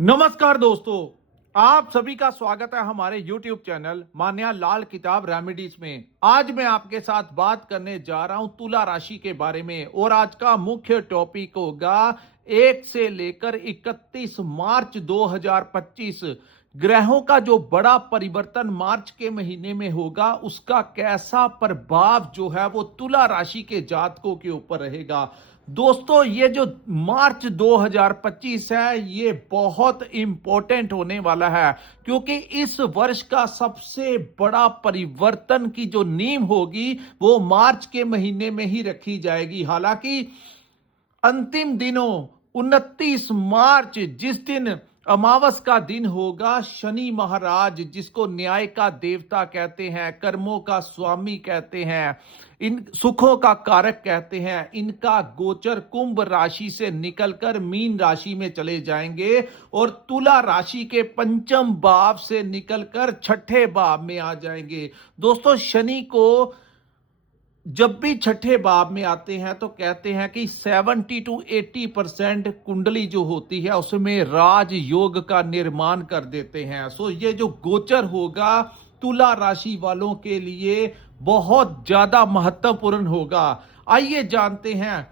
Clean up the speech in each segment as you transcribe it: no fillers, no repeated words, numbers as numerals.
नमस्कार दोस्तों, आप सभी का स्वागत है हमारे YouTube चैनल मान्या लाल किताब रेमेडीज में। आज मैं आपके साथ बात करने जा रहा हूं तुला राशि के बारे में और आज का मुख्य टॉपिक होगा 1 से लेकर 31 मार्च 2025 ग्रहों का जो बड़ा परिवर्तन मार्च के महीने में होगा, उसका कैसा प्रभाव जो है वो तुला राशि के जातकों के ऊपर रहेगा। दोस्तों, ये जो मार्च 2025 है, ये बहुत इंपॉर्टेंट होने वाला है क्योंकि इस वर्ष का सबसे बड़ा परिवर्तन की जो नींव होगी वो मार्च के महीने में ही रखी जाएगी। हालांकि अंतिम दिनों 29 मार्च जिस दिन अमावस का दिन होगा, शनि महाराज जिसको न्याय का देवता कहते हैं, कर्मों का स्वामी कहते हैं, इन सुखों का कारक कहते हैं, इनका गोचर कुंभ राशि से निकलकर मीन राशि में चले जाएंगे और तुला राशि के पंचम भाव से निकलकर छठे भाव में आ जाएंगे। दोस्तों, शनि को जब भी छठे भाव में आते हैं तो कहते हैं कि 70 to 80% कुंडली जो होती है उसमें राज योग का निर्माण कर देते हैं। सो ये जो गोचर होगा तुला राशि वालों के लिए बहुत ज्यादा महत्वपूर्ण होगा। आइए जानते हैं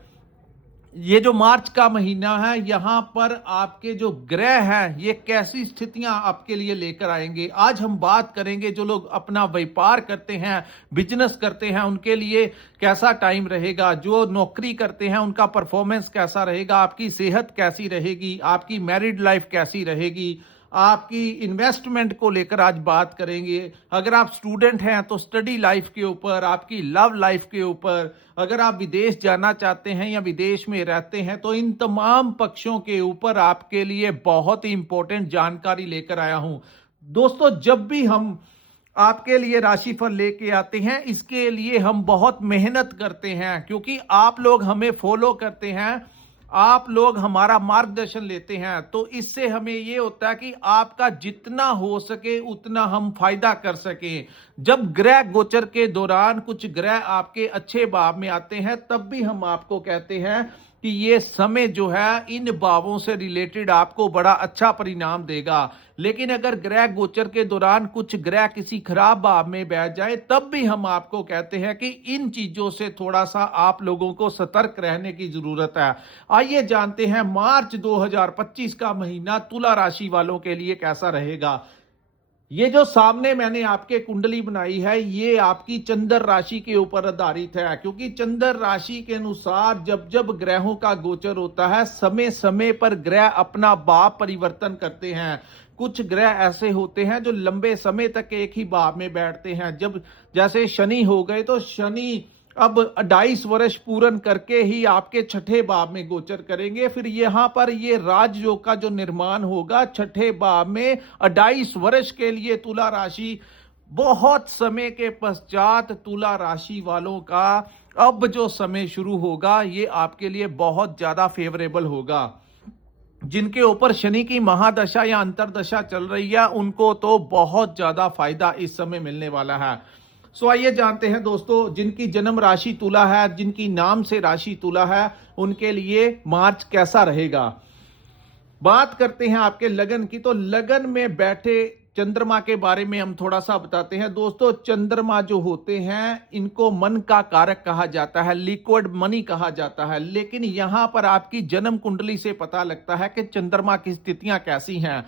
ये जो मार्च का महीना है, यहां पर आपके जो ग्रह हैं ये कैसी स्थितियां आपके लिए लेकर आएंगे। आज हम बात करेंगे जो लोग अपना व्यापार करते हैं, बिजनेस करते हैं, उनके लिए कैसा टाइम रहेगा, जो नौकरी करते हैं उनका परफॉर्मेंस कैसा रहेगा, आपकी सेहत कैसी रहेगी, आपकी मैरिड लाइफ कैसी रहेगी, आपकी इन्वेस्टमेंट को लेकर आज बात करेंगे। अगर आप स्टूडेंट हैं तो स्टडी लाइफ के ऊपर, आपकी लव लाइफ के ऊपर, अगर आप विदेश जाना चाहते हैं या विदेश में रहते हैं तो इन तमाम पक्षों के ऊपर आपके लिए बहुत ही इंपॉर्टेंट जानकारी लेकर आया हूं। दोस्तों, जब भी हम आपके लिए राशिफल लेके आते हैं, इसके लिए हम बहुत मेहनत करते हैं क्योंकि आप लोग हमें फॉलो करते हैं, आप लोग हमारा मार्गदर्शन लेते हैं, तो इससे हमें ये होता है कि आपका जितना हो सके उतना हम फायदा कर सकें। जब ग्रह गोचर के दौरान कुछ ग्रह आपके अच्छे भाव में आते हैं तब भी हम आपको कहते हैं कि ये समय जो है इन भावों से रिलेटेड आपको बड़ा अच्छा परिणाम देगा। लेकिन अगर ग्रह गोचर के दौरान कुछ ग्रह किसी खराब भाव में बैठ जाए तब भी हम आपको कहते हैं कि इन चीजों से थोड़ा सा आप लोगों को सतर्क रहने की जरूरत है। आइए जानते हैं मार्च 2025 का महीना तुला राशि वालों के लिए कैसा रहेगा। ये जो सामने मैंने आपके कुंडली बनाई है ये आपकी चंद्र राशि के ऊपर आधारित है क्योंकि चंद्र राशि के अनुसार जब जब ग्रहों का गोचर होता है समय समय पर ग्रह अपना भाव परिवर्तन करते हैं। कुछ ग्रह ऐसे होते हैं जो लंबे समय तक एक ही भाव में बैठते हैं। जब जैसे शनि हो गए तो शनि अब 28 वर्ष पूर्ण करके ही आपके छठे भाव में गोचर करेंगे। फिर यहां पर ये राजयोग का जो निर्माण होगा छठे भाव में 28 वर्ष के लिए तुला राशि, बहुत समय के पश्चात तुला राशि वालों का अब जो समय शुरू होगा ये आपके लिए बहुत ज्यादा फेवरेबल होगा। जिनके ऊपर शनि की महादशा या अंतरदशा चल रही है उनको तो बहुत ज्यादा फायदा इस समय मिलने वाला है। सो आइए जानते हैं दोस्तों, जिनकी जन्म राशि तुला है, जिनकी नाम से राशि तुला है, उनके लिए मार्च कैसा रहेगा। बात करते हैं आपके लगन की, तो लगन में बैठे चंद्रमा के बारे में हम थोड़ा सा बताते हैं। दोस्तों, चंद्रमा जो होते हैं इनको मन का कारक कहा जाता है, लिक्विड मनी कहा जाता है। लेकिन यहां पर आपकी जन्म कुंडली से पता लगता है कि चंद्रमा की स्थितियां कैसी हैं।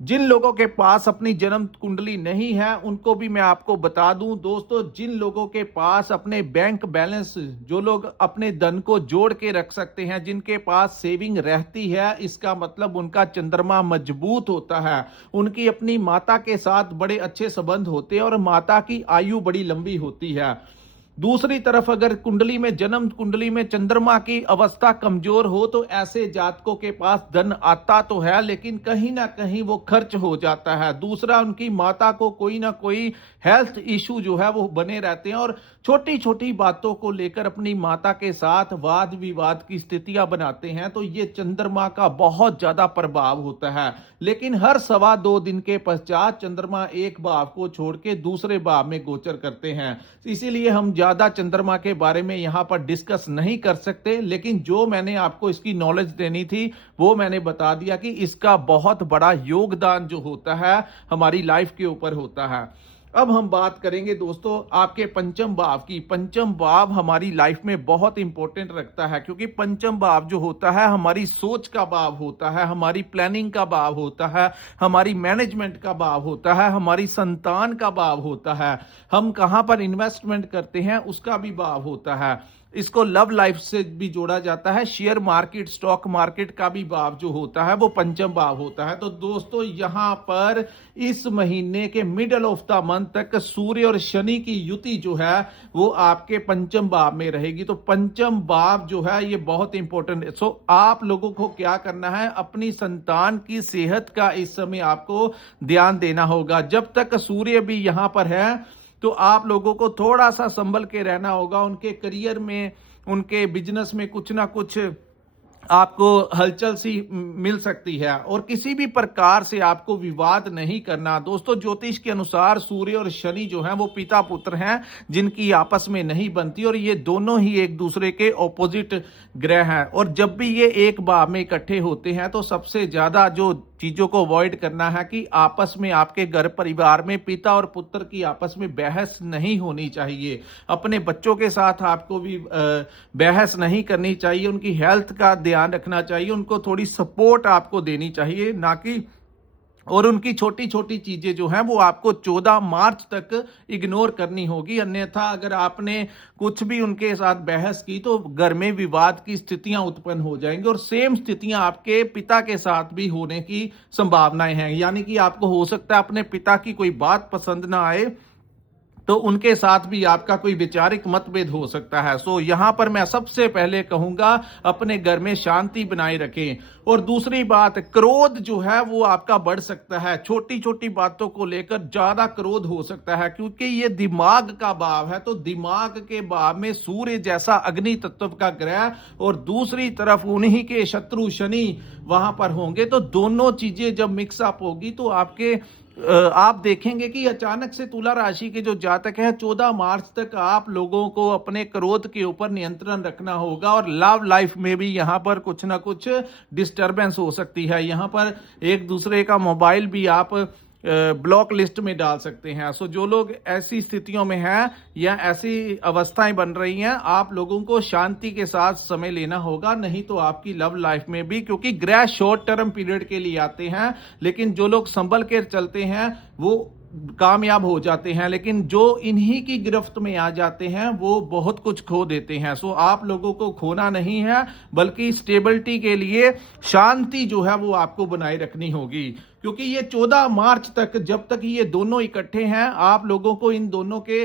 जिन लोगों के पास अपनी जन्म कुंडली नहीं है उनको भी मैं आपको बता दूं दोस्तों, जिन लोगों के पास अपने बैंक बैलेंस, जो लोग अपने धन को जोड़ के रख सकते हैं, जिनके पास सेविंग रहती है, इसका मतलब उनका चंद्रमा मजबूत होता है, उनकी अपनी माता के साथ बड़े अच्छे संबंध होते हैं और माता की आयु बड़ी लंबी होती है। दूसरी तरफ अगर कुंडली में, जन्म कुंडली में चंद्रमा की अवस्था कमजोर हो तो ऐसे जातकों के पास धन आता तो है लेकिन कहीं ना कहीं वो खर्च हो जाता है। दूसरा, उनकी माता को कोई ना कोई हेल्थ इशू जो है वो बने रहते हैं और छोटी छोटी बातों को लेकर अपनी माता के साथ वाद विवाद की स्थितियां बनाते हैं। तो ये चंद्रमा का बहुत ज्यादा प्रभाव होता है। लेकिन हर 2.25 दिन के पश्चात चंद्रमा एक भाव को छोड़ के दूसरे भाव में गोचर करते हैं। इसीलिए हम ज्यादा चंद्रमा के बारे में यहाँ पर डिस्कस नहीं कर सकते, लेकिन जो मैंने आपको इसकी नॉलेज देनी थी वो मैंने बता दिया कि इसका बहुत बड़ा योगदान जो होता है हमारी लाइफ के ऊपर होता है। अब हम बात करेंगे दोस्तों आपके पंचम भाव की। पंचम भाव हमारी लाइफ में बहुत इंपॉर्टेंट रखता है, क्योंकि पंचम भाव जो होता है हमारी सोच का भाव होता है, हमारी प्लानिंग का भाव होता है, हमारी मैनेजमेंट का भाव होता है, हमारी संतान का भाव होता है, हम कहां पर इन्वेस्टमेंट करते हैं उसका भी भाव होता है। इसको लव लाइफ से भी जोड़ा जाता है, शेयर मार्केट, स्टॉक मार्केट का भी भाव जो होता है वो पंचम भाव होता है। तो दोस्तों यहां पर इस महीने के मिडल ऑफ द मंथ तक सूर्य और शनि की युति जो है वो आपके पंचम भाव में रहेगी। तो पंचम भाव जो है ये बहुत इंपॉर्टेंट है। सो आप लोगों को क्या करना है, अपनी संतान की सेहत का इस समय आपको ध्यान देना होगा। जब तक सूर्य भी यहां पर है तो आप लोगों को थोड़ा सा संभल के रहना होगा। उनके करियर में, उनके बिजनेस में कुछ ना कुछ आपको हलचल सी मिल सकती है, और किसी भी प्रकार से आपको विवाद नहीं करना। दोस्तों ज्योतिष के अनुसार सूर्य और शनि जो हैं वो पिता पुत्र हैं जिनकी आपस में नहीं बनती, और ये दोनों ही एक दूसरे के ऑपोजिट ग्रह हैं। और जब भी ये एक भाव में इकट्ठे होते हैं तो सबसे ज्यादा जो चीजों को अवॉइड करना है कि आपस में आपके घर परिवार में पिता और पुत्र की आपस में बहस नहीं होनी चाहिए। अपने बच्चों के साथ आपको भी बहस नहीं करनी चाहिए, उनकी हेल्थ का ध्यान रखना चाहिए, उनको थोड़ी सपोर्ट आपको देनी चाहिए, ना कि और उनकी छोटी छोटी चीजें जो हैं वो आपको 14 मार्च तक इग्नोर करनी होगी। अन्यथा अगर आपने कुछ भी उनके साथ बहस की तो घर में विवाद की स्थितियां उत्पन्न हो जाएंगी, और सेम स्थितियां आपके पिता के साथ भी होने की संभावनाएं हैं। यानी कि आपको हो सकता है अपने पिता की कोई बात पसंद ना आए तो उनके साथ भी आपका कोई वैचारिक मतभेद हो सकता है। सो यहां पर मैं सबसे पहले कहूंगा अपने घर में शांति बनाए रखें। और दूसरी बात, क्रोध जो है वो आपका बढ़ सकता है, छोटी छोटी बातों को लेकर ज्यादा क्रोध हो सकता है, क्योंकि ये दिमाग का भाव है। तो दिमाग के भाव में सूर्य जैसा अग्नि तत्व का ग्रह और दूसरी तरफ उन्हीं के शत्रु शनि वहां पर होंगे, तो दोनों चीजें जब मिक्सअप होगी तो आप देखेंगे कि अचानक से तुला राशि के जो जातक है 14 मार्च तक आप लोगों को अपने क्रोध के ऊपर नियंत्रण रखना होगा, और लव लाइफ में भी यहां पर कुछ ना कुछ डिस्टरबेंस हो सकती है। यहां पर एक दूसरे का मोबाइल भी आप ब्लॉक लिस्ट में डाल सकते हैं। सो जो लोग ऐसी स्थितियों में हैं या ऐसी अवस्थाएं बन रही हैं, आप लोगों को शांति के साथ समय लेना होगा, नहीं तो आपकी लव लाइफ में भी, क्योंकि ग्रह शॉर्ट टर्म पीरियड के लिए आते हैं, लेकिन जो लोग संभल कर चलते हैं वो कामयाब हो जाते हैं, लेकिन जो इन्हीं की गिरफ्त में आ जाते हैं वो बहुत कुछ खो देते हैं। सो आप लोगों को खोना नहीं है, बल्कि स्टेबिलिटी के लिए शांति जो है वो आपको बनाए रखनी होगी, क्योंकि ये 14 मार्च तक जब तक ये दोनों इकट्ठे हैं आप लोगों को इन दोनों के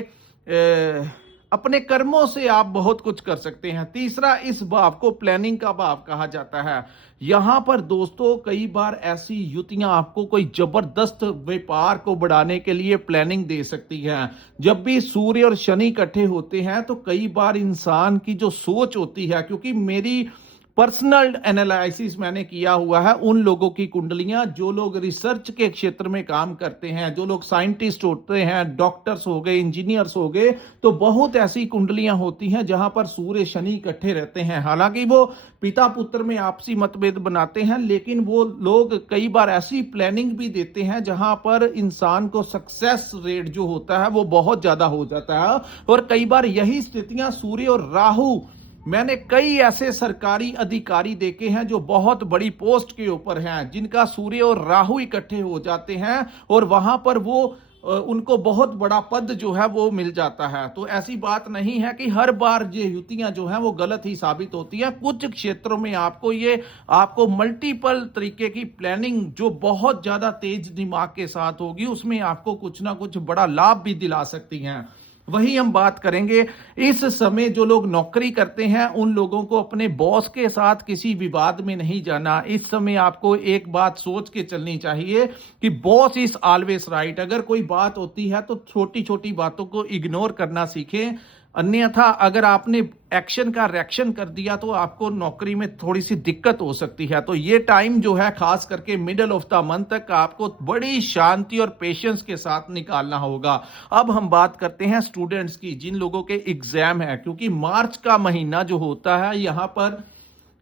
अपने कर्मों से आप बहुत कुछ कर सकते हैं। तीसरा, इस भाव को प्लानिंग का भाव कहा जाता है। यहां पर दोस्तों कई बार ऐसी युतियां आपको कोई जबरदस्त व्यापार को बढ़ाने के लिए प्लानिंग दे सकती हैं। जब भी सूर्य और शनि इकट्ठे होते हैं तो कई बार इंसान की जो सोच होती है, क्योंकि मेरी पर्सनल एनालिसिस मैंने किया हुआ है उन लोगों की कुंडलियां जो लोग रिसर्च के क्षेत्र में काम करते हैं, जो लोग साइंटिस्ट होते हैं, डॉक्टर्स हो गए, इंजीनियर्स हो गए, तो बहुत ऐसी कुंडलियां होती हैं जहां पर सूर्य शनि इकट्ठे रहते हैं। हालांकि वो पिता पुत्र में आपसी मतभेद बनाते हैं, लेकिन वो लोग कई बार ऐसी प्लानिंग भी देते हैं जहां पर इंसान को सक्सेस रेट जो होता है वो बहुत ज्यादा हो जाता है। और कई बार यही स्थितियां सूर्य और राहु, मैंने कई ऐसे सरकारी अधिकारी देखे हैं जो बहुत बड़ी पोस्ट के ऊपर हैं, जिनका सूर्य और राहु इकट्ठे हो जाते हैं और वहां पर वो उनको बहुत बड़ा पद जो है वो मिल जाता है। तो ऐसी बात नहीं है कि हर बार ये युतियां जो हैं वो गलत ही साबित होती हैं। कुछ क्षेत्रों में आपको मल्टीपल तरीके की प्लानिंग जो बहुत ज्यादा तेज दिमाग के साथ होगी, उसमें आपको कुछ ना कुछ बड़ा लाभ भी दिला सकती हैं। वही हम बात करेंगे, इस समय जो लोग नौकरी करते हैं उन लोगों को अपने बॉस के साथ किसी विवाद में नहीं जाना। इस समय आपको एक बात सोच के चलनी चाहिए कि बॉस इज ऑलवेज राइट। अगर कोई बात होती है तो छोटी छोटी बातों को इग्नोर करना सीखें। अन्यथा अगर आपने एक्शन का रिएक्शन कर दिया तो आपको नौकरी में थोड़ी सी दिक्कत हो सकती है। तो ये टाइम जो है खास करके मिडल ऑफ द मंथ तक आपको बड़ी शांति और पेशेंस के साथ निकालना होगा। अब हम बात करते हैं स्टूडेंट्स की, जिन लोगों के एग्जाम है, क्योंकि मार्च का महीना जो होता है यहाँ पर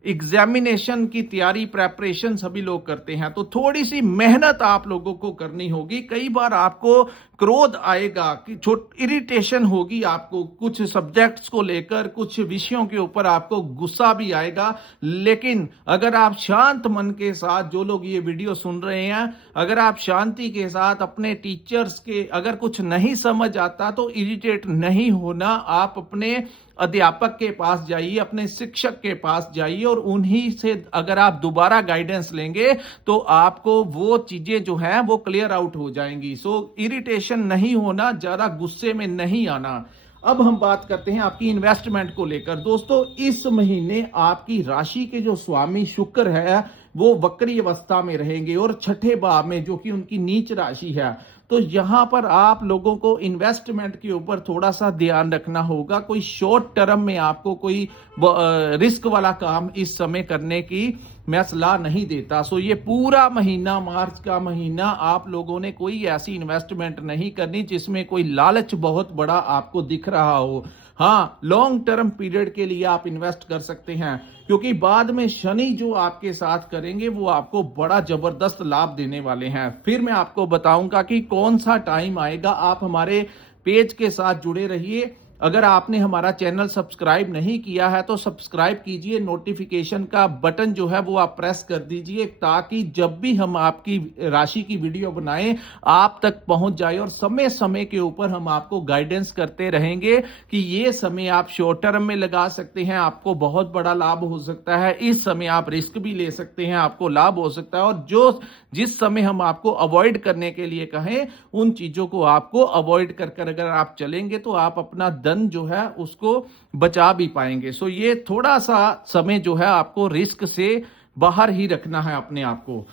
एग्जामिनेशन की तैयारी प्रेपरेशन सभी लोग करते हैं, तो थोड़ी सी मेहनत आप लोगों को करनी होगी। कई बार आपको क्रोध आएगा कि इरिटेशन होगी, आपको कुछ सब्जेक्ट्स को लेकर, कुछ विषयों के ऊपर आपको गुस्सा भी आएगा। लेकिन अगर आप शांत मन के साथ, जो लोग ये वीडियो सुन रहे हैं, अगर आप शांति के साथ अपने टीचर्स के, अगर कुछ नहीं समझ आता तो इरिटेट नहीं होना, आप अपने अध्यापक के पास जाइए, अपने शिक्षक के पास जाइए और उन्हीं से अगर आप दोबारा गाइडेंस लेंगे तो आपको वो चीजें जो हैं वो क्लियर आउट हो जाएंगी। सो इरिटेशन नहीं होना, ज्यादा गुस्से में नहीं आना। अब हम बात करते हैं आपकी इन्वेस्टमेंट को लेकर। दोस्तों, इस महीने आपकी राशि के जो स्वामी शुक्र है वो वक्री अवस्था में रहेंगे और छठे भाव में, जो कि उनकी नीच राशि है। तो यहां पर आप लोगों को इन्वेस्टमेंट के ऊपर थोड़ा सा ध्यान रखना होगा। कोई शॉर्ट टर्म में आपको कोई रिस्क वाला काम इस समय करने की मैं सलाह नहीं देता। सो ये पूरा महीना, मार्च का महीना, आप लोगों ने कोई ऐसी इन्वेस्टमेंट नहीं करनी जिसमें कोई लालच बहुत बड़ा आपको दिख रहा हो। हाँ, लॉन्ग टर्म पीरियड के लिए आप इन्वेस्ट कर सकते हैं, क्योंकि बाद में शनि जो आपके साथ करेंगे वो आपको बड़ा जबरदस्त लाभ देने वाले हैं। फिर मैं आपको बताऊंगा कि कौन सा टाइम आएगा। आप हमारे पेज के साथ जुड़े रहिए। अगर आपने हमारा चैनल सब्सक्राइब नहीं किया है तो सब्सक्राइब कीजिए, नोटिफिकेशन का बटन जो है वो आप प्रेस कर दीजिए, ताकि जब भी हम आपकी राशि की वीडियो बनाएं आप तक पहुंच जाए। और समय समय के ऊपर हम आपको गाइडेंस करते रहेंगे कि ये समय आप शॉर्ट टर्म में लगा सकते हैं, आपको बहुत बड़ा लाभ हो सकता है। इस समय आप रिस्क भी ले सकते हैं, आपको लाभ हो सकता है। और जिस समय हम आपको अवॉइड करने के लिए कहें, उन चीजों को आपको अवॉइड कर अगर आप चलेंगे तो आप अपना धन जो है उसको बचा भी पाएंगे। सो ये थोड़ा सा समय जो है आपको रिस्क से बाहर ही रखना है अपने आप को।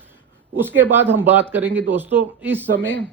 उसके बाद हम बात करेंगे दोस्तों, इस समय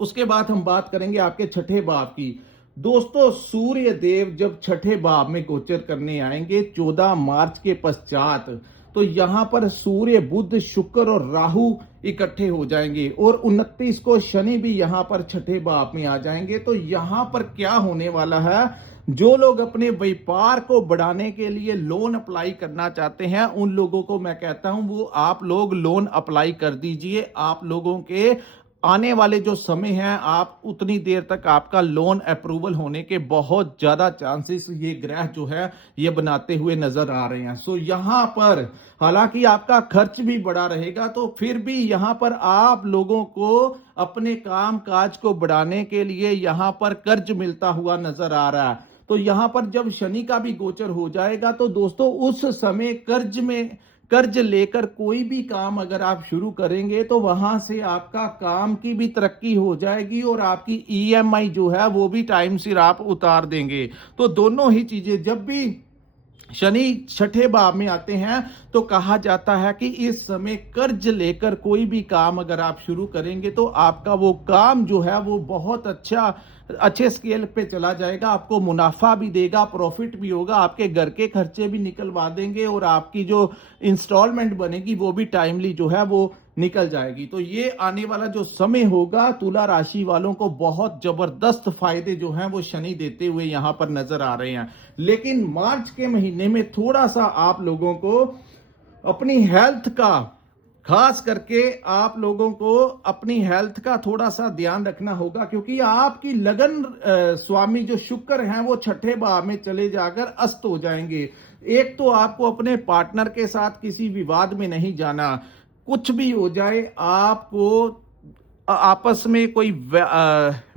उसके बाद हम बात करेंगे आपके छठे भाव की। दोस्तों, सूर्य देव जब छठे भाव में गोचर करने आएंगे 14 मार्च के पश्चात, तो यहां पर सूर्य, बुध, शुक्र और राहु इकट्ठे हो जाएंगे और 29 को शनि भी यहां पर छठे भाव में आ जाएंगे। तो यहां पर क्या होने वाला है, जो लोग अपने व्यापार को बढ़ाने के लिए लोन अप्लाई करना चाहते हैं, उन लोगों को मैं कहता हूं वो आप लोग लोन अप्लाई कर दीजिए। आप लोगों के आने वाले जो समय है, आप उतनी देर तक आपका लोन अप्रूवल होने के बहुत ज्यादा चांसेस ये ग्रह जो है ये बनाते हुए नजर आ रहे हैं। सो यहां पर हालांकि आपका खर्च भी बड़ा रहेगा, तो फिर भी यहां पर आप लोगों को अपने काम काज को बढ़ाने के लिए यहां पर कर्ज मिलता हुआ नजर आ रहा है। तो यहां पर जब शनि का भी गोचर हो जाएगा तो दोस्तों उस समय कर्ज लेकर कोई भी काम अगर आप शुरू करेंगे तो वहां से आपका काम की भी तरक्की हो जाएगी और आपकी ईएमआई जो है वो भी टाइम सिर आप उतार देंगे। तो दोनों ही चीजें, जब भी शनि छठे भाव में आते हैं तो कहा जाता है कि इस समय कर्ज लेकर कोई भी काम अगर आप शुरू करेंगे तो आपका वो काम जो है वो बहुत अच्छे स्केल पे चला जाएगा, आपको मुनाफा भी देगा, प्रॉफिट भी होगा, आपके घर के खर्चे भी निकलवा देंगे और आपकी जो इंस्टॉलमेंट बनेगी वो भी टाइमली जो है वो निकल जाएगी। तो ये आने वाला जो समय होगा, तुला राशि वालों को बहुत जबरदस्त फायदे जो हैं वो शनि देते हुए यहां पर नजर आ रहे हैं। लेकिन मार्च के महीने में थोड़ा सा आप लोगों को अपनी हेल्थ का, खास करके आप लोगों को अपनी हेल्थ का थोड़ा सा ध्यान रखना होगा, क्योंकि आपकी लगन स्वामी जो शुक्र हैं वो छठे भाव में चले जाकर अस्त हो जाएंगे। एक तो आपको अपने पार्टनर के साथ किसी विवाद में नहीं जाना, कुछ भी हो जाए आपको आपस में कोई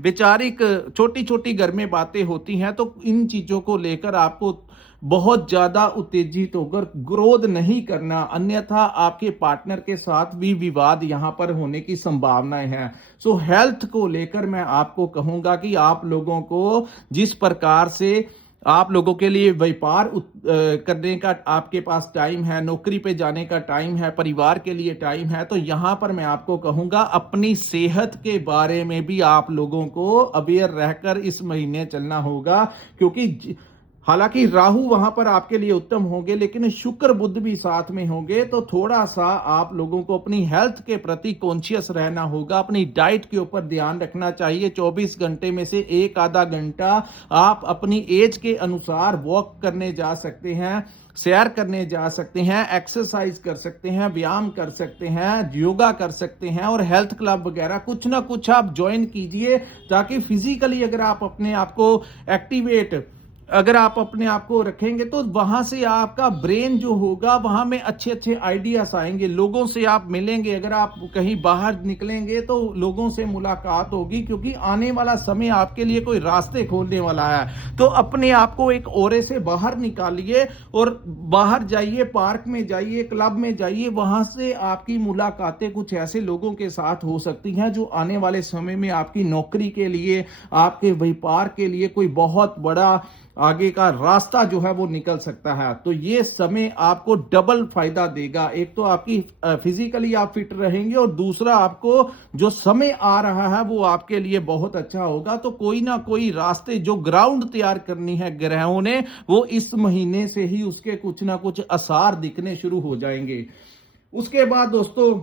वैचारिक छोटी छोटी घर में बातें होती हैं, तो इन चीजों को लेकर आपको बहुत ज्यादा उत्तेजित होकर क्रोध नहीं करना, अन्यथा आपके पार्टनर के साथ भी विवाद यहां पर होने की संभावनाएं हैं। सो हेल्थ को लेकर मैं आपको कहूंगा कि आप लोगों को जिस प्रकार से आप लोगों के लिए व्यापार करने का आपके पास टाइम है, नौकरी पे जाने का टाइम है, परिवार के लिए टाइम है, तो यहाँ पर मैं आपको कहूँगा अपनी सेहत के बारे में भी आप लोगों को अवेयर रहकर इस महीने चलना होगा, क्योंकि हालांकि राहु वहां पर आपके लिए उत्तम होंगे, लेकिन शुक्र बुध भी साथ में होंगे, तो थोड़ा सा आप लोगों को अपनी हेल्थ के प्रति कॉन्शियस रहना होगा, अपनी डाइट के ऊपर ध्यान रखना चाहिए। 24 घंटे में से एक आधा घंटा आप अपनी एज के अनुसार वॉक करने जा सकते हैं, सैर करने जा सकते हैं, एक्सरसाइज कर सकते हैं, व्यायाम कर सकते हैं, योगा कर सकते हैं, और हेल्थ क्लब वगैरह कुछ ना कुछ आप ज्वाइन कीजिए, ताकि फिजिकली अगर आप अपने आप को एक्टिवेट अगर आप अपने आप को रखेंगे तो वहां से आपका ब्रेन जो होगा वहां में अच्छे अच्छे आइडियाज आएंगे, लोगों से आप मिलेंगे, अगर आप कहीं बाहर निकलेंगे तो लोगों से मुलाकात होगी, क्योंकि आने वाला समय आपके लिए कोई रास्ते खोलने वाला है। तो अपने आप को एक ओरे से बाहर निकालिए और बाहर जाइए, पार्क में जाइए, क्लब में जाइए, वहां से आपकी मुलाकातें कुछ ऐसे लोगों के साथ हो सकती हैं जो आने वाले समय में आपकी नौकरी के लिए, आपके व्यापार के लिए कोई बहुत बड़ा आगे का रास्ता जो है वो निकल सकता है। तो ये समय आपको डबल फायदा देगा, एक तो आपकी फिजिकली आप फिट रहेंगे, और दूसरा आपको जो समय आ रहा है वो आपके लिए बहुत अच्छा होगा। तो कोई ना कोई रास्ते जो ग्राउंड तैयार करनी है ग्रहों ने, वो इस महीने से ही उसके कुछ ना कुछ आसार दिखने शुरू हो जाएंगे। उसके बाद दोस्तों,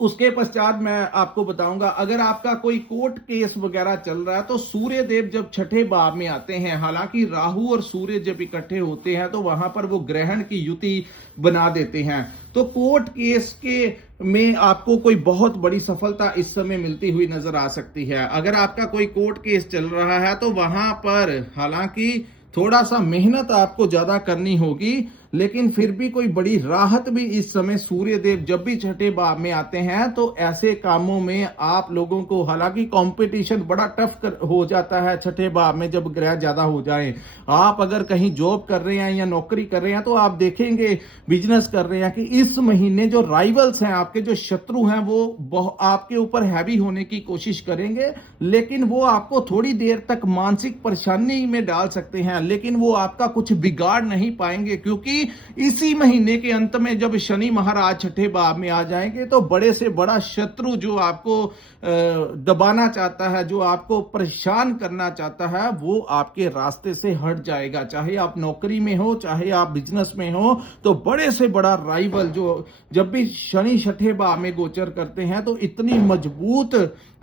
उसके पश्चात मैं आपको बताऊंगा, अगर आपका कोई कोर्ट केस वगैरह चल रहा है तो सूर्य देव जब छठे भाव में आते हैं, हालांकि राहु और सूर्य जब इकट्ठे होते हैं तो वहां पर वो ग्रहण की युति बना देते हैं। तो कोर्ट केस के में आपको कोई बहुत बड़ी सफलता इस समय मिलती हुई नजर आ सकती है। अगर आपका कोई कोर्ट केस चल रहा है तो वहां पर हालांकि थोड़ा सा मेहनत आपको ज्यादा करनी होगी, लेकिन फिर भी कोई बड़ी राहत भी इस समय सूर्य देव जब भी छठे भाव में आते हैं तो ऐसे कामों में आप लोगों को, हालांकि कंपटीशन बड़ा टफ हो जाता है छठे भाव में जब ग्रह ज्यादा हो जाए। आप अगर कहीं जॉब कर रहे हैं या नौकरी कर रहे हैं तो आप देखेंगे, बिजनेस कर रहे हैं, कि इस महीने जो राइवल्स हैं, आपके जो शत्रु हैं, वो आपके ऊपर हैवी होने की कोशिश करेंगे, लेकिन वो आपको थोड़ी देर तक मानसिक परेशानी में डाल सकते हैं, लेकिन वो आपका कुछ बिगाड़ नहीं पाएंगे, क्योंकि इसी महीने के अंत में जब शनि महाराज छठे भाव में आ जाएंगे तो बड़े से बड़ा शत्रु जो आपको दबाना चाहता है, जो आपको परेशान करना चाहता है, वो आपके रास्ते से हट जाएगा। चाहे आप नौकरी में हो, चाहे आप बिजनेस में हो, तो बड़े से बड़ा राइवल जो जब भी शनि छठे भाव में गोचर करते हैं तो इतनी मजबूत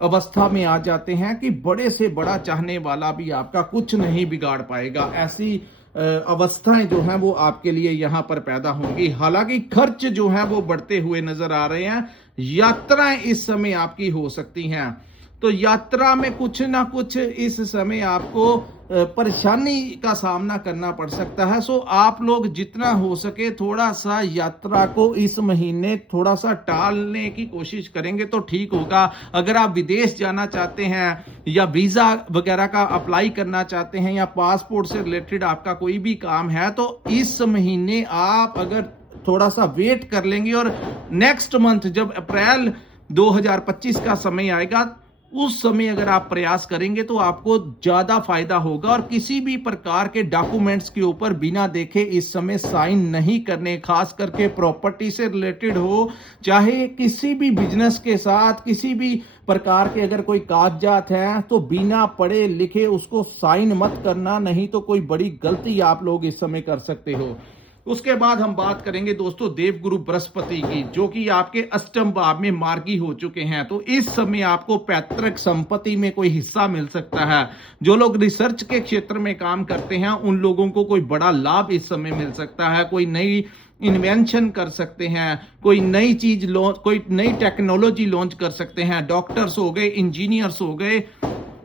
अवस्था में आ जाते हैं कि बड़े से बड़ा चाहने वाला भी आपका कुछ नहीं बिगाड़ पाएगा। ऐसी अवस्थाएं जो हैं वो आपके लिए यहां पर पैदा होंगी। हालांकि खर्च जो है वो बढ़ते हुए नजर आ रहे हैं, यात्राएं इस समय आपकी हो सकती हैं, तो यात्रा में कुछ ना कुछ इस समय आपको परेशानी का सामना करना पड़ सकता है। सो आप लोग जितना हो सके थोड़ा सा यात्रा को इस महीने थोड़ा सा टालने की कोशिश करेंगे तो ठीक होगा। अगर आप विदेश जाना चाहते हैं या वीजा वगैरह का अप्लाई करना चाहते हैं या पासपोर्ट से रिलेटेड आपका कोई भी काम है, तो इस महीने आप अगर थोड़ा सा वेट कर लेंगे और नेक्स्ट मंथ जब अप्रैल 2025 का समय आएगा उस समय अगर आप प्रयास करेंगे तो आपको ज्यादा फायदा होगा। और किसी भी प्रकार के डॉक्यूमेंट्स के ऊपर बिना देखे इस समय साइन नहीं करने, खास करके प्रॉपर्टी से रिलेटेड हो, चाहे किसी भी बिजनेस के साथ किसी भी प्रकार के अगर कोई कागजात हैं तो बिना पढ़े लिखे उसको साइन मत करना, नहीं तो कोई बड़ी गलती आप लोग इस समय कर सकते हो। उसके बाद हम बात करेंगे दोस्तों देवगुरु बृहस्पति की, जो कि आपके अष्टम भाव में मार्गी हो चुके हैं। तो इस समय आपको पैतृक संपत्ति में कोई हिस्सा मिल सकता है। जो लोग रिसर्च के क्षेत्र में काम करते हैं उन लोगों को कोई बड़ा लाभ इस समय मिल सकता है। कोई नई इन्वेंशन कर सकते हैं, कोई नई चीज लॉन्च, कोई नई टेक्नोलॉजी लॉन्च कर सकते हैं। डॉक्टर्स हो गए, इंजीनियर्स हो गए,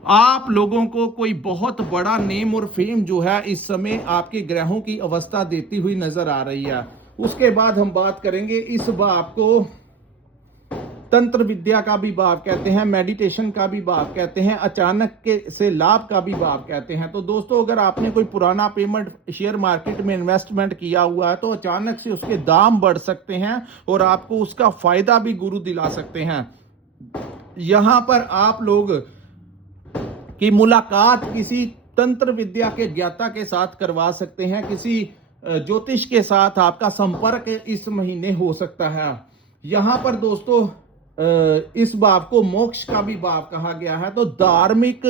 आप लोगों को कोई बहुत बड़ा नेम और फेम जो है इस समय आपके ग्रहों की अवस्था देती हुई नजर आ रही है। उसके बाद हम बात करेंगे, इस भाव को तंत्र विद्या का भी भाव कहते हैं, मेडिटेशन का भी भाव कहते हैं, अचानक के से लाभ का भी भाव कहते हैं। तो दोस्तों अगर आपने कोई पुराना पेमेंट शेयर मार्केट में इन्वेस्टमेंट किया हुआ है तो अचानक से उसके दाम बढ़ सकते हैं और आपको उसका फायदा भी गुरु दिला सकते हैं। यहां पर आप लोग की मुलाकात किसी तंत्र विद्या के ज्ञाता के साथ करवा सकते हैं, किसी ज्योतिष के साथ आपका संपर्क इस महीने हो सकता है। यहां पर दोस्तों इस भाव को मोक्ष का भी भाव कहा गया है। तो धार्मिक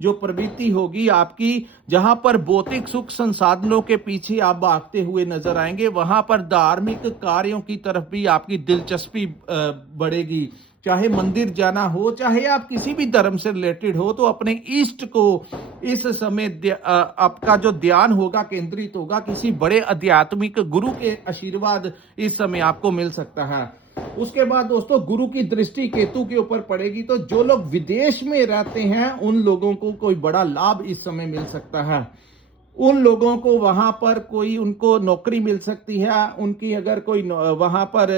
जो प्रवृत्ति होगी आपकी, जहां पर भौतिक सुख संसाधनों के पीछे आप भागते हुए नजर आएंगे, वहां पर धार्मिक कार्यों की तरफ भी आपकी दिलचस्पी बढ़ेगी। चाहे मंदिर जाना हो, चाहे आप किसी भी धर्म से रिलेटेड हो, तो अपने इष्ट को इस समय आपका जो ध्यान होगा केंद्रित होगा। किसी बड़े आध्यात्मिक गुरु के आशीर्वाद इस समय आपको मिल सकता है। उसके बाद दोस्तों गुरु की दृष्टि केतु के ऊपर पड़ेगी, तो जो लोग विदेश में रहते हैं उन लोगों को कोई बड़ा लाभ इस समय मिल सकता है। उन लोगों को वहां पर कोई उनको नौकरी मिल सकती है। उनकी अगर कोई वहां पर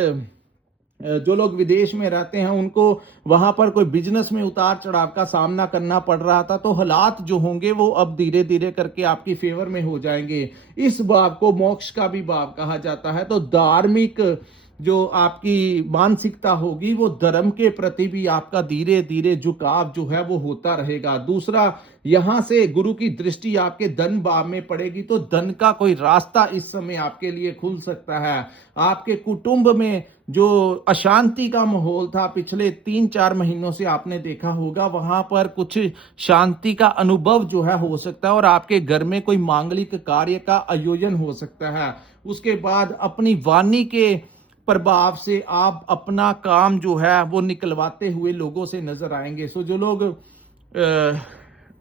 जो लोग विदेश में रहते हैं उनको वहां पर कोई बिजनेस में उतार चढ़ाव का सामना करना पड़ रहा था, तो हालात जो होंगे वो अब धीरे धीरे करके आपकी फेवर में हो जाएंगे। इस भाव को मोक्ष का भी भाव कहा जाता है। तो धार्मिक जो आपकी मानसिकता होगी, वो धर्म के प्रति भी आपका धीरे धीरे झुकाव जो है वो होता रहेगा। दूसरा, यहां से गुरु की दृष्टि आपके धन भाव में पड़ेगी, तो धन का कोई रास्ता इस समय आपके लिए खुल सकता है। आपके कुटुंब में जो अशांति का माहौल था पिछले 3-4 महीनों से आपने देखा होगा, वहां पर कुछ शांति का अनुभव जो है हो सकता है, और आपके घर में कोई मांगलिक कार्य का आयोजन हो सकता है। उसके बाद अपनी वाणी के प्रभाव से आप अपना काम जो है वो निकलवाते हुए लोगों से नजर आएंगे। सो जो लोग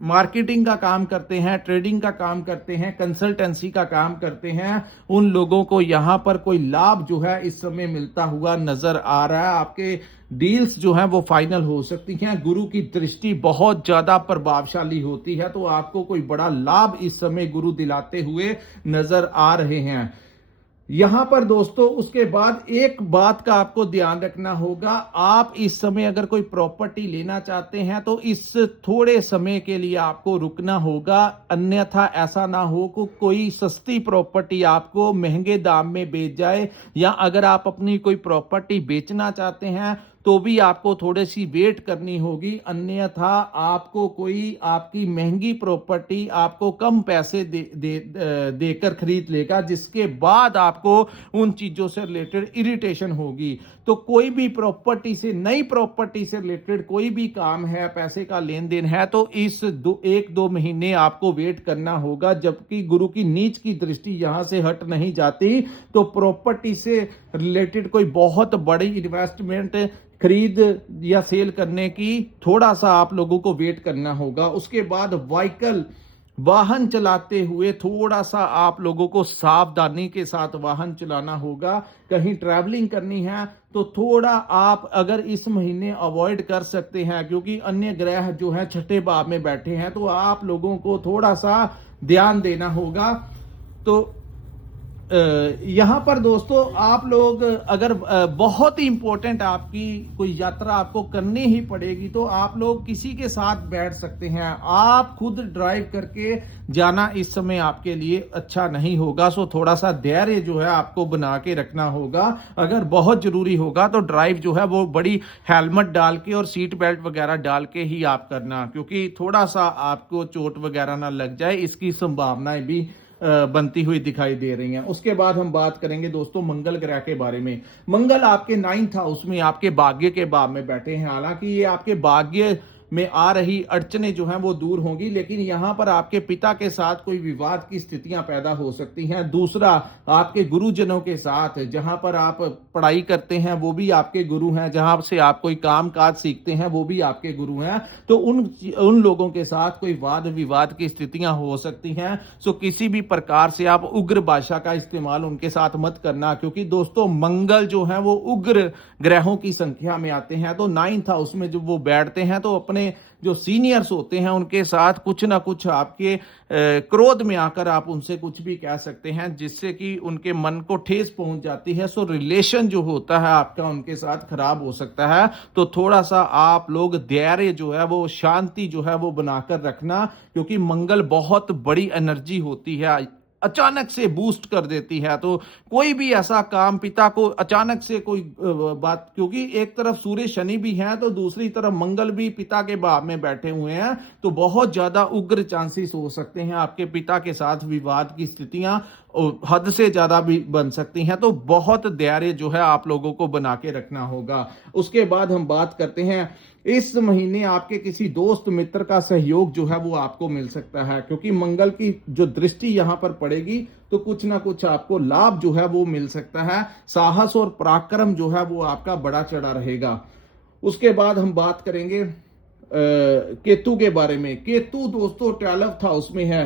मार्केटिंग का काम करते हैं, ट्रेडिंग का काम करते हैं, कंसल्टेंसी का काम करते हैं, उन लोगों को यहाँ पर कोई लाभ जो है इस समय मिलता हुआ नजर आ रहा है। आपके डील्स जो हैं वो फाइनल हो सकती हैं। गुरु की दृष्टि बहुत ज्यादा प्रभावशाली होती है, तो आपको कोई बड़ा लाभ इस समय गुरु दिलाते हुए नजर आ रहे हैं। यहां पर दोस्तों उसके बाद एक बात का आपको ध्यान रखना होगा, आप इस समय अगर कोई प्रॉपर्टी लेना चाहते हैं तो इस थोड़े समय के लिए आपको रुकना होगा, अन्यथा ऐसा ना हो कि कोई सस्ती प्रॉपर्टी आपको महंगे दाम में बेच जाए, या अगर आप अपनी कोई प्रॉपर्टी बेचना चाहते हैं तो भी आपको थोड़ी सी वेट करनी होगी, अन्यथा आपको कोई आपकी महंगी प्रॉपर्टी आपको कम पैसे देकर खरीद लेगा, जिसके बाद आपको उन चीजों से रिलेटेड इरिटेशन होगी। तो कोई भी प्रॉपर्टी से, नई प्रॉपर्टी से रिलेटेड कोई भी काम है, पैसे का लेन देन है, तो इस 1-2 महीने आपको वेट करना होगा। जबकि गुरु की नीच की दृष्टि यहां से हट नहीं जाती, तो प्रॉपर्टी से रिलेटेड कोई बहुत बड़ी इन्वेस्टमेंट खरीद या सेल करने की थोड़ा सा आप लोगों को वेट करना होगा। उसके बाद वाहन चलाते हुए थोड़ा सा आप लोगों को सावधानी के साथ वाहन चलाना होगा। कहीं ट्रैवलिंग करनी है तो थोड़ा आप अगर इस महीने अवॉइड कर सकते हैं, क्योंकि अन्य ग्रह जो है छठे भाव में बैठे हैं, तो आप लोगों को थोड़ा सा ध्यान देना होगा। तो यहां पर दोस्तों आप लोग अगर बहुत ही इंपॉर्टेंट आपकी कोई यात्रा आपको करनी ही पड़ेगी, तो आप लोग किसी के साथ बैठ सकते हैं। आप खुद ड्राइव करके जाना इस समय आपके लिए अच्छा नहीं होगा। सो थोड़ा सा धैर्य जो है आपको बना के रखना होगा। अगर बहुत जरूरी होगा तो ड्राइव जो है वो बड़ी हेलमेट डाल के और सीट बेल्ट वगैरह डाल के ही आप करना, क्योंकि थोड़ा सा आपको चोट वगैरह ना लग जाए, इसकी संभावनाएं भी बनती हुई दिखाई दे रही हैं। उसके बाद हम बात करेंगे दोस्तों मंगल ग्रह के बारे में। मंगल आपके 9th हाउस में आपके भाग्य के भाव में बैठे हैं। हालांकि ये आपके भाग्य में आ रही अड़चने जो हैं वो दूर होंगी, लेकिन यहां पर आपके पिता के साथ कोई विवाद की स्थितियां पैदा हो सकती हैं। दूसरा, आपके गुरुजनों के साथ, जहां पर आप पढ़ाई करते हैं वो भी आपके गुरु हैं, जहां से आप कोई काम काज सीखते हैं वो भी आपके गुरु हैं, तो उन लोगों के साथ कोई वाद विवाद की स्थितियां हो सकती हैं। सो किसी भी प्रकार से आप उग्र भाषा का इस्तेमाल उनके साथ मत करना, क्योंकि दोस्तों मंगल जो है वो उग्र ग्रहों की संख्या में आते हैं। तो 9th हाउस में जब वो बैठते हैं तो अपने जो सीनियर्स होते हैं उनके साथ कुछ ना कुछ आपके क्रोध में आकर आप उनसे कुछ भी कह सकते हैं, जिससे कि उनके मन को ठेस पहुंच जाती है। सो रिलेशन जो होता है आपका उनके साथ खराब हो सकता है। तो थोड़ा सा आप लोग धैर्य जो है वो, शांति जो है वो बनाकर रखना, क्योंकि मंगल बहुत बड़ी एनर्जी होती है। अचानक से बूस्ट कर देती है। तो कोई भी ऐसा काम पिता को अचानक से कोई बात, क्योंकि एक तरफ सूर्य शनि भी है तो दूसरी तरफ मंगल भी पिता के भाव में बैठे हुए हैं, तो बहुत ज्यादा उग्र चांसेस हो सकते हैं आपके पिता के साथ विवाद की स्थितियां हद से ज्यादा भी बन सकती हैं। तो बहुत धैर्य जो है आप लोगों को बना के रखना होगा। उसके बाद हम बात करते हैं, इस महीने आपके किसी दोस्त मित्र का सहयोग जो है वो आपको मिल सकता है, क्योंकि मंगल की जो दृष्टि यहां पर पड़ेगी तो कुछ ना कुछ आपको लाभ जो है वो मिल सकता है। साहस और पराक्रम जो है वो आपका बड़ा चढ़ा रहेगा। उसके बाद हम बात करेंगे केतु के बारे में। केतु दोस्तों 12th हाउस में है,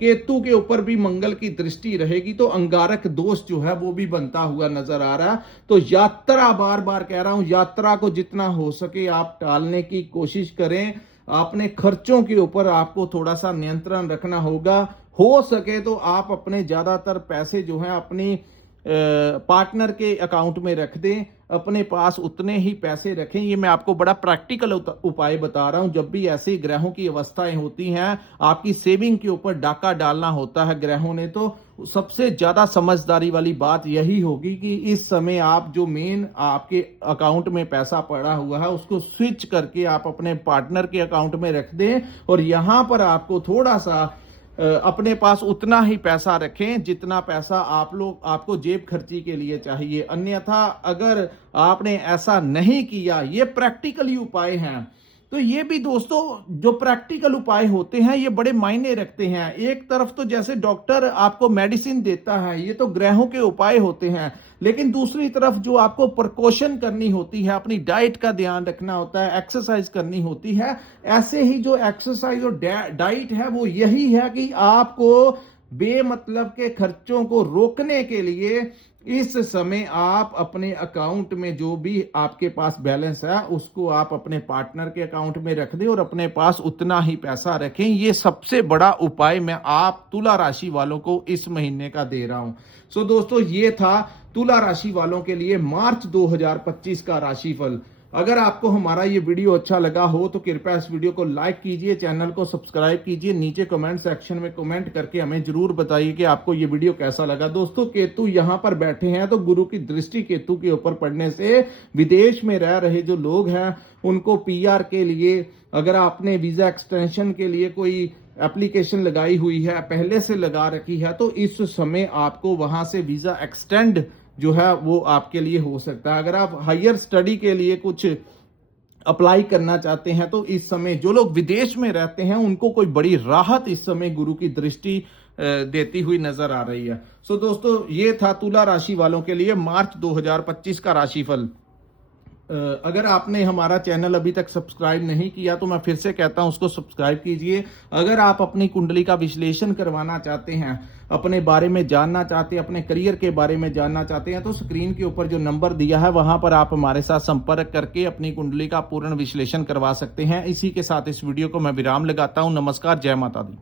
केतु के ऊपर भी मंगल की दृष्टि रहेगी, तो अंगारक दोष जो है वो भी बनता हुआ नजर आ रहा है। तो यात्रा, बार बार कह रहा हूं, यात्रा को जितना हो सके आप टालने की कोशिश करें। अपने खर्चों के ऊपर आपको थोड़ा सा नियंत्रण रखना होगा। हो सके तो आप अपने ज्यादातर पैसे जो है अपनी पार्टनर के अकाउंट में रख दें, अपने पास उतने ही पैसे रखें। ये मैं आपको बड़ा प्रैक्टिकल उपाय बता रहा हूं। जब भी ऐसी ग्रहों की अवस्थाएं होती हैं, आपकी सेविंग के ऊपर डाका डालना होता है ग्रहों ने, तो सबसे ज्यादा समझदारी वाली बात यही होगी कि इस समय आप जो मेन आपके अकाउंट में पैसा पड़ा हुआ है उसको स्विच करके आप अपने पार्टनर के अकाउंट में रख दें, और यहां पर आपको थोड़ा सा अपने पास उतना ही पैसा रखें जितना पैसा आपको जेब खर्ची के लिए चाहिए। अन्यथा अगर आपने ऐसा नहीं किया, ये प्रैक्टिकली उपाय हैं, तो ये भी दोस्तों जो प्रैक्टिकल उपाय होते हैं ये बड़े मायने रखते हैं। एक तरफ तो जैसे डॉक्टर आपको मेडिसिन देता है, ये तो ग्रहों के उपाय होते हैं, लेकिन दूसरी तरफ जो आपको प्रिकॉशन करनी होती है, अपनी डाइट का ध्यान रखना होता है, एक्सरसाइज करनी होती है। ऐसे ही जो एक्सरसाइज और डाइट है वो यही है कि आपको बेमतलब के खर्चों को रोकने के लिए इस समय आप अपने अकाउंट में जो भी आपके पास बैलेंस है उसको आप अपने पार्टनर के अकाउंट में रख दें और अपने पास उतना ही पैसा रखें। ये सबसे बड़ा उपाय मैं आप तुला राशि वालों को इस महीने का दे रहा हूं। सो दोस्तों, ये था तुला राशि वालों के लिए मार्च 2025 का राशिफल। अगर आपको हमारा ये वीडियो अच्छा लगा हो तो कृपया इस वीडियो को लाइक कीजिए, चैनल को सब्सक्राइब कीजिए, नीचे कमेंट सेक्शन में कमेंट करके हमें जरूर बताइए कि आपको ये वीडियो कैसा लगा। दोस्तों, केतु यहां पर बैठे हैं तो गुरु की दृष्टि केतु के ऊपर पड़ने से विदेश में रह रहे जो लोग हैं उनको PR के लिए, अगर आपने वीजा एक्सटेंशन के लिए कोई एप्लीकेशन लगाई हुई है, पहले से लगा रखी है, तो इस समय आपको वहां से वीजा एक्सटेंड जो है वो आपके लिए हो सकता है। अगर आप हायर स्टडी के लिए कुछ अप्लाई करना चाहते हैं तो इस समय जो लोग विदेश में रहते हैं उनको कोई बड़ी राहत इस समय गुरु की दृष्टि देती हुई नजर आ रही है। सो दोस्तों, ये था तुला राशि वालों के लिए मार्च 2025 का राशिफल। अगर आपने हमारा चैनल अभी तक सब्सक्राइब नहीं किया तो मैं फिर से कहता हूं उसको सब्सक्राइब कीजिए। अगर आप अपनी कुंडली का विश्लेषण करवाना चाहते हैं, अपने बारे में जानना चाहते हैं, अपने करियर के बारे में जानना चाहते हैं, तो स्क्रीन के ऊपर जो नंबर दिया है वहां पर आप हमारे साथ संपर्क करके अपनी कुंडली का पूर्ण विश्लेषण करवा सकते हैं। इसी के साथ इस वीडियो को मैं विराम लगाता हूं। नमस्कार, जय माता दी।